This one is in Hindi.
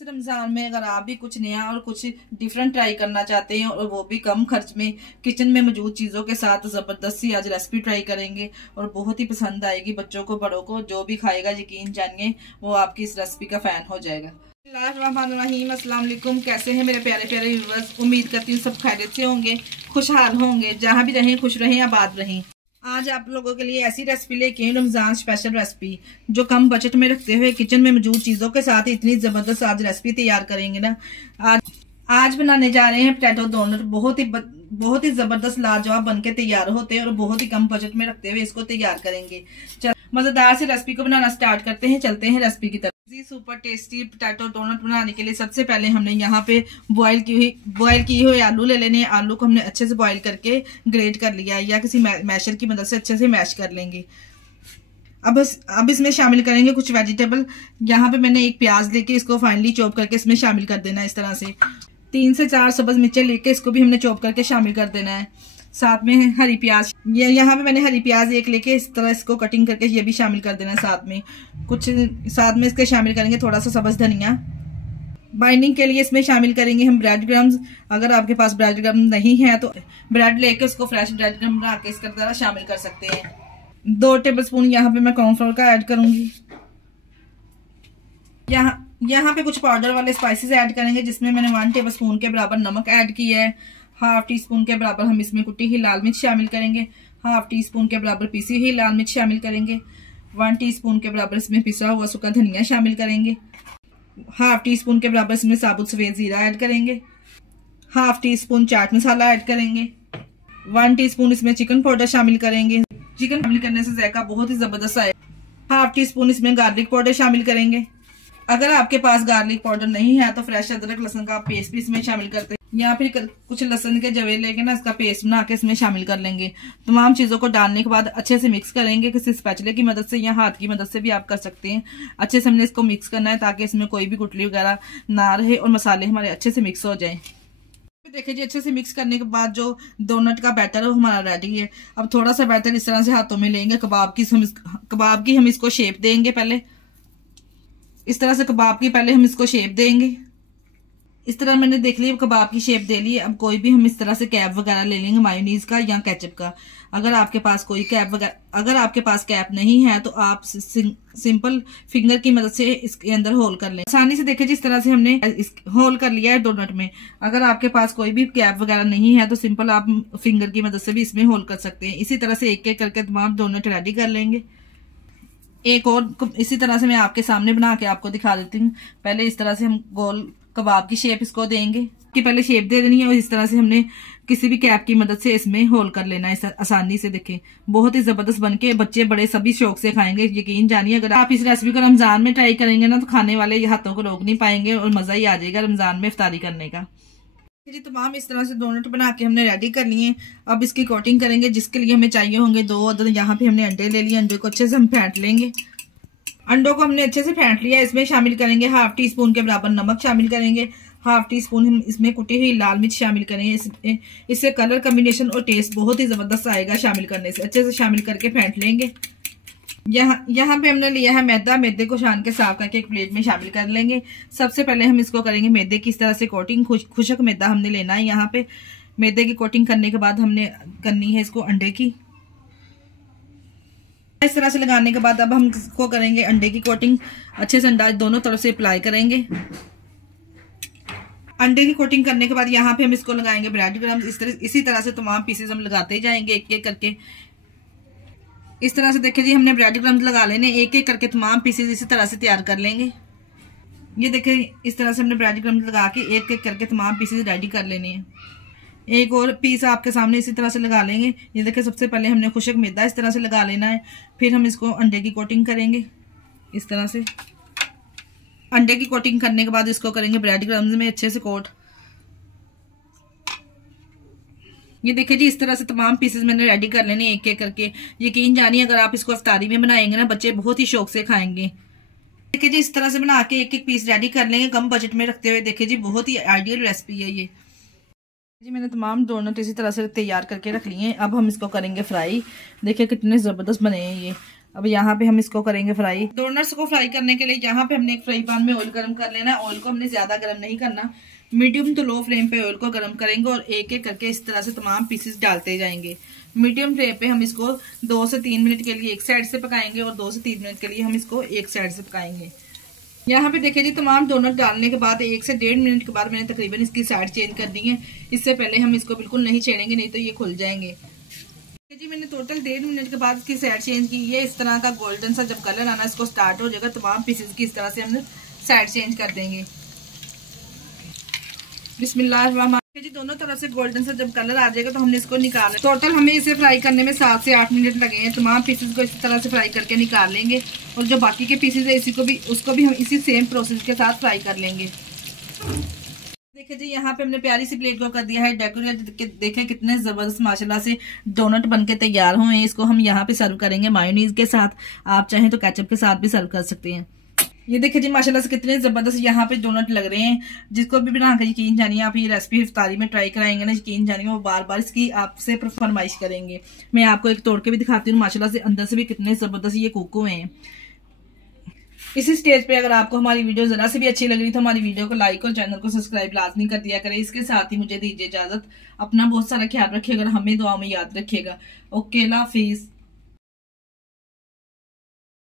इस रमजान में अगर आप भी कुछ नया और कुछ डिफरेंट ट्राई करना चाहते हैं और वो भी कम खर्च में किचन में मौजूद चीजों के साथ, तो जबरदस्त सी आज रेसिपी ट्राई करेंगे और बहुत ही पसंद आएगी बच्चों को, बड़ों को, जो भी खाएगा यकीन जानिए वो आपकी इस रेसिपी का फैन हो जाएगा। अस्सलाम वालेकुम, कैसे हैं मेरे प्यारे प्यारे व्यूअर्स। उम्मीद करती हूँ सब खैरियत से होंगे, खुशहाल होंगे, जहाँ भी रहें खुश रहें, आबाद रहें। आज आप लोगों के लिए ऐसी रेसिपी लेके आई, रमजान स्पेशल रेसिपी, जो कम बजट में रखते हुए किचन में मौजूद चीजों के साथ इतनी जबरदस्त आज रेसिपी तैयार करेंगे ना। आज बनाने जा रहे हैं पोटैटो डोनट। बहुत ही जबरदस्त लाजवाब बनके तैयार होते हैं और बहुत ही कम बजट में रखते हुए इसको तैयार करेंगे। मजेदार से रेसिपी को बनाना स्टार्ट करते हैं, चलते हैं रेसिपी की तरफ। सुपर टेस्टी पोटैटो डोनट बनाने के लिए सबसे पहले हमने यहाँ पे बॉयल की हुई आलू ले लेने। आलू को हमने अच्छे से बॉयल करके ग्रेट कर लिया या किसी मैशर की मदद से अच्छे से मैश कर लेंगे। अब इसमें शामिल करेंगे कुछ वेजिटेबल। यहाँ पे मैंने एक प्याज लेके इसको फाइनली चॉप करके इसमें शामिल कर देना है। इस तरह से 3 से 4 सब्ज मिर्चें लेके इसको भी हमने चॉप करके शामिल कर देना है। साथ में हरी प्याज, यहाँ पे मैंने हरी प्याज एक लेके इस तरह इसको कटिंग करके ये भी शामिल कर देना है। साथ में इसके शामिल करेंगे थोड़ा सा सब्ज धनिया। बाइंडिंग के लिए इसमें शामिल करेंगे हम ब्रेड क्रम्स। अगर आपके पास ब्रेड क्रम नहीं है तो ब्रेड लेके उसको फ्रेश ब्रेड क्रम बना के इसके तरह शामिल कर सकते हैं। 2 टेबलस्पून यहाँ पे मैं कॉर्नफ्लोर का ऐड करूंगी। यहाँ पे कुछ पाउडर वाले स्पाइसेस ऐड करेंगे, जिसमें मैंने 1 टेबलस्पून के बराबर नमक ऐड किया है। 1/2 टीस्पून के बराबर हम इसमें कुटी हुई लाल मिर्च शामिल करेंगे। 1/2 टीस्पून के बराबर पीसी हुई लाल मिर्च शामिल करेंगे। 1 टीस्पून के बराबर इसमें पिसा हुआ सूखा धनिया शामिल करेंगे। 1/2 टीस्पून के बराबर इसमें साबुत सफेद जीरा ऐड करेंगे। 1/2 टीस्पून चाट मसाला ऐड करेंगे। 1 टीस्पून इसमें चिकन पाउडर शामिल करेंगे। चिकन शामिल करने से जायका बहुत ही जबरदस्त आएगा। 1/2 टीस्पून इसमें गार्लिक पाउडर शामिल करेंगे। अगर आपके पास गार्लिक पाउडर नहीं है तो फ्रेश अदरक लहसुन का पेस्ट भी इसमें शामिल करते हैं, या फिर कुछ लहसुन के जवे लेके ना इसका पेस्ट बना के इसमें शामिल कर लेंगे। तमाम चीजों को डालने के बाद अच्छे से मिक्स करेंगे। किसी स्पैचुले की मदद से या हाथ की मदद से भी आप कर सकते हैं। अच्छे से हमने इसको मिक्स करना है ताकि इसमें कोई भी गुठली वगैरह ना रहे और मसाले हमारे अच्छे से मिक्स हो जाए। देखिए जी, अच्छे से मिक्स करने के बाद जो डोनट का बैटर है वो हमारा रेडी है। अब थोड़ा सा बैटर इस तरह से हाथों में लेंगे। कबाब की हम इसको शेप देंगे। पहले इस तरह से कबाब की पहले हम इसको शेप देंगे। इस तरह मैंने देख लिया कबाब की शेप दे ली। अब कोई भी हम इस तरह से कैप वगैरह ले लेंगे, मायोनीज का या केचप का। अगर आपके पास कैप नहीं है तो आप सिंपल फिंगर की मदद से इसके अंदर होल कर लें। आसानी से देखिए जिस तरह से हमने होल कर लिया है डोनट में। अगर आपके पास कोई भी कैप वगैरह नहीं है तो सिंपल आप फिंगर की मदद से भी इसमें होल कर सकते हैं। इसी तरह से एक एक करके तमाम डोनट रेडी कर लेंगे। एक और इसी तरह से मैं आपके सामने बना के आपको दिखा देती हूँ। पहले इस तरह से हम गोल कबाब की शेप इसको देंगे कि पहले शेप दे देनी है और इस तरह से हमने किसी भी कैप की मदद से इसमें होल कर लेना है। आसानी से देखें, बहुत ही जबरदस्त बनके बच्चे बड़े सभी शौक से खाएंगे। यकीन जानिए अगर आप इस रेसिपी को रमजान में ट्राई करेंगे ना तो खाने वाले हाथों को रोक नहीं पाएंगे और मजा ही आ जाएगा रमजान में इफ्तारी करने का। जी, तमाम इस तरह से डोनट बना के हमने रेडी कर लिए। अब इसकी कोटिंग करेंगे, जिसके लिए हमें चाहिए होंगे 2 अदद। यहाँ पे हमने अंडे ले लिए। अंडे को अच्छे से हम फेंट लेंगे। अंडों को हमने अच्छे से फेंट लिया। इसमें शामिल करेंगे 1/2 टीस्पून के बराबर नमक शामिल करेंगे। 1/2 टीस्पून हम इसमें कुटी हुई लाल मिर्च शामिल करेंगे। इससे कलर कॉम्बिनेशन और टेस्ट बहुत ही जबरदस्त आएगा शामिल करने से। अच्छे से शामिल करके फेंट लेंगे। यहाँ पे हमने लिया है मैदा। मैदे को छान के साफ करके एक प्लेट में शामिल कर लेंगे। सबसे पहले हम इसको करेंगे मैदे की इस तरह से कोटिंग। खुशक मैदा हमने लेना है। यहाँ पे मैदे की कोटिंग करने के बाद हमने करनी है इसको अंडे की। इस तरह से लगाने के बाद अब हम इसको करेंगे अंडे की कोटिंग। अच्छे से अंडा दोनों तरफ से अप्लाई करेंगे। अंडे की कोटिंग करने के बाद यहाँ पे हम इसको लगाएंगे ब्रेड क्रम्स। इसी तरह से तमाम पीसेस हम लगाते जाएंगे एक एक करके। इस तरह से देखिए जी, हमने ब्रेड क्रम्स लगा लेने। एक एक करके तमाम पीसेस इसी तरह से तैयार कर लेंगे। ये देखिए इस तरह से हमने ब्रेड क्रम्स लगा के एक एक करके तमाम पीसेस रेडी कर लेने हैं। एक और पीस आपके सामने इसी तरह से लगा लेंगे। ये देखिए सबसे पहले हमने खुशक मैदा इस तरह से लगा लेना है। फिर हम इसको अंडे की कोटिंग करेंगे इस तरह से। अंडे की कोटिंग करने के बाद इसको करेंगे ब्रेड क्रम्स में अच्छे से कोट। ये देखिए जी, इस तरह से तमाम पीसेस मैंने रेडी कर लेने एक एक करके। यकीन जानिए अगर आप इसको इफ्तारी में बनाएंगे ना, बच्चे बहुत ही शौक से खाएंगे। देखिए जी, इस तरह से बना के एक एक पीस रेडी कर लेंगे कम बजट में रखते हुए। देखिए जी, बहुत ही आइडियल रेसिपी है ये जी। मैंने तमाम डोनट इसी तरह से तैयार करके रख लिए हैं। अब हम इसको करेंगे फ्राई। देखिए कितने ज़बरदस्त बने हैं ये। अब यहाँ पे हम इसको करेंगे फ्राई। डोनट्स को फ्राई करने के लिए यहाँ पे हमने एक फ्राई पैन में ऑयल गर्म कर लेना है। ऑयल को हमने ज्यादा गर्म नहीं करना, मीडियम टू लो फ्लेम पे ऑयल को गर्म करेंगे और एक एक करके इस तरह से तमाम पीसेस डालते जाएंगे। मीडियम फ्लेम पे हम इसको 2 से 3 मिनट के लिए एक साइड से पकाएंगे और 2 से 3 मिनट के लिए हम इसको एक साइड से पकाएंगे। यहाँ पे देखिए जी, तमाम डोनट डालने के बाद 1 से 1.5 मिनट के बाद मैंने तकरीबन इसकी साइड चेंज कर दी है। इससे पहले हम इसको बिल्कुल नहीं छेड़ेंगे, नहीं तो ये खुल जाएंगे। जी मैंने टोटल 1.5 मिनट के बाद इसकी साइड चेंज की है। इस तरह का गोल्डन सा जब कलर आना इसको स्टार्ट हो जाएगा, तमाम पीसेस की इस तरह से हम साइड चेंज कर देंगे। बिस्मिल्लाह जी, दोनों तरफ से गोल्डन सा जब कलर आ जाएगा तो हमने इसको निकाल, टोटल हमें इसे फ्राई करने में 7 से 8 मिनट लगे हैं। तमाम पीसेस को इस तरह से फ्राई करके निकाल लेंगे और जो बाकी के पीसेस है उसको भी हम इसी सेम प्रोसेस के साथ फ्राई कर लेंगे। देखिए जी, यहाँ पे हमने प्यारी सी प्लेट को कर दिया है डेकोरेट। देखें कितने जबरदस्त माशाल्लाह से डोनट बनके तैयार हुए हैं। इसको हम यहाँ पे सर्व करेंगे मायोनीज के साथ, आप चाहें तो केचप के साथ भी सर्व कर सकते हैं। ये देखिए जी, माशाल्लाह से कितने जबरदस्त यहाँ पे डोनट लग रहे हैं। जिसको भी बनाकर यकीन जानिए, आप ये रेसिपी इफ्तारी में ट्राई कराएंगे ना, यकीन जानिए वो बार बार इसकी आपसे फरमाइश करेंगे। मैं आपको एक तोड़ के भी दिखाती हूँ, माशाल्लाह से अंदर से भी कितने जबरदस्त ये कुक हुए हैं। इसी स्टेज पे अगर आपको हमारी वीडियो जरा से भी अच्छी लग रही तो हमारी वीडियो को लाइक और चैनल को सब्सक्राइब लाजमी कर दिया करें। इसके साथ ही मुझे दीजिए इजाजत। अपना बहुत सारा ख्याल रखिएगा, हमें दुआ में याद रखिएगा। ओके, अल्लाह हाफिज।